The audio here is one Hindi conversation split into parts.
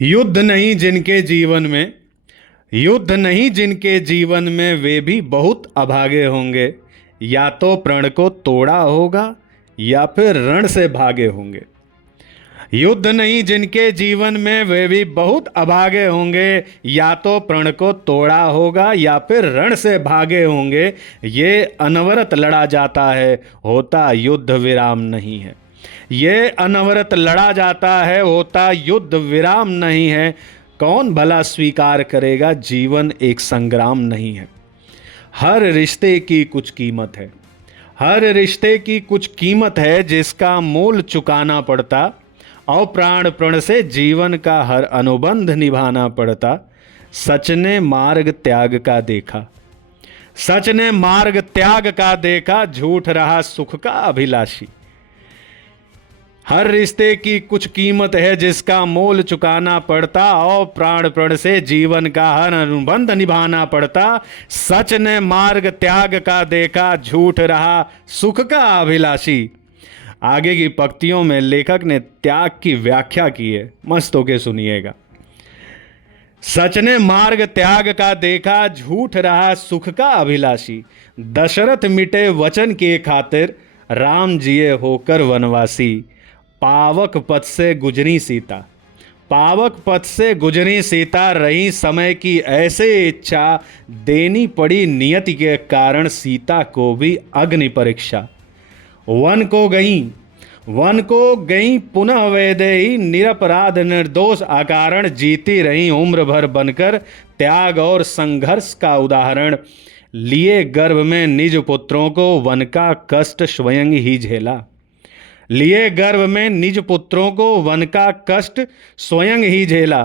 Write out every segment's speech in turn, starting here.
युद्ध नहीं जिनके जीवन में, युद्ध नहीं जिनके जीवन में, वे भी बहुत अभागे होंगे। या तो प्रण को तोड़ा होगा या फिर रण से भागे होंगे। युद्ध नहीं जिनके जीवन में, वे भी बहुत अभागे होंगे। या तो प्रण को तोड़ा होगा या फिर रण से भागे होंगे। ये अनवरत लड़ा जाता है, होता युद्ध विराम नहीं है। ये अनवरत लड़ा जाता है, होता युद्ध विराम नहीं है। कौन भला स्वीकार करेगा, जीवन एक संग्राम नहीं है। हर रिश्ते की कुछ कीमत है, हर रिश्ते की कुछ कीमत है, जिसका मूल चुकाना पड़ता। और प्राण प्रण से जीवन का हर अनुबंध निभाना पड़ता। सच ने मार्ग त्याग का देखा, सच ने मार्ग त्याग का देखा, झूठ रहा सुख का अभिलाषी। हर रिश्ते की कुछ कीमत है, जिसका मोल चुकाना पड़ता। और प्राण प्रण से जीवन का हर अनुबंध निभाना पड़ता। सच ने मार्ग त्याग का देखा, झूठ रहा सुख का अभिलाषी। आगे की पंक्तियों में लेखक ने त्याग की व्याख्या की है, मस्त होके सुनिएगा। सच ने मार्ग त्याग का देखा, झूठ रहा सुख का अभिलाषी। दशरथ मिटे वचन के खातिर, राम जिए होकर वनवासी। पावक पथ से गुजरी सीता, पावक पथ से गुजरी सीता, रही समय की ऐसे इच्छा। देनी पड़ी नियति के कारण, सीता को भी अग्नि परीक्षा। वन को गई, वन को गई पुनः वैदेही, निरपराध निर्दोष अकारण। जीती रही उम्र भर बनकर, त्याग और संघर्ष का उदाहरण। लिए गर्भ में निज पुत्रों को, वन का कष्ट स्वयं ही झेला। लिए गर्भ में निज पुत्रों को, वन का कष्ट स्वयं ही झेला।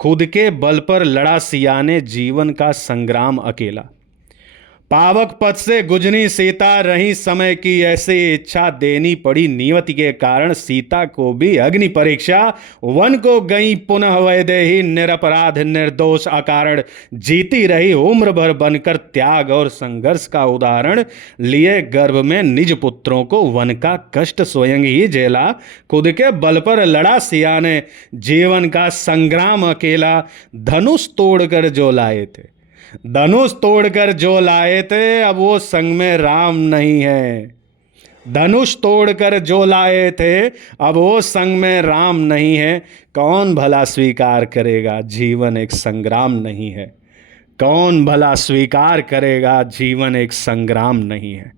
खुद के बल पर लड़ा सिया ने, जीवन का संग्राम अकेला। पावक पथ से गुजरी सीता, रही समय की ऐसी इच्छा। देनी पड़ी नियति के कारण, सीता को भी अग्नि परीक्षा। वन को गई पुनः वैदेही, निरपराध निर्दोष अकारण। जीती रही उम्र भर बनकर, त्याग और संघर्ष का उदाहरण। लिए गर्भ में निज पुत्रों को, वन का कष्ट स्वयं ही झेला। खुद के बल पर लड़ा सिया ने, जीवन का संग्राम अकेला। धनुष तोड़कर जो लाए थे, धनुष तोड़कर जो लाए थे, अब वो संग में राम नहीं है। धनुष तोड़कर जो लाए थे, अब वो संग में राम नहीं है। कौन भला स्वीकार करेगा, जीवन एक संग्राम नहीं है। कौन भला स्वीकार करेगा, जीवन एक संग्राम नहीं है।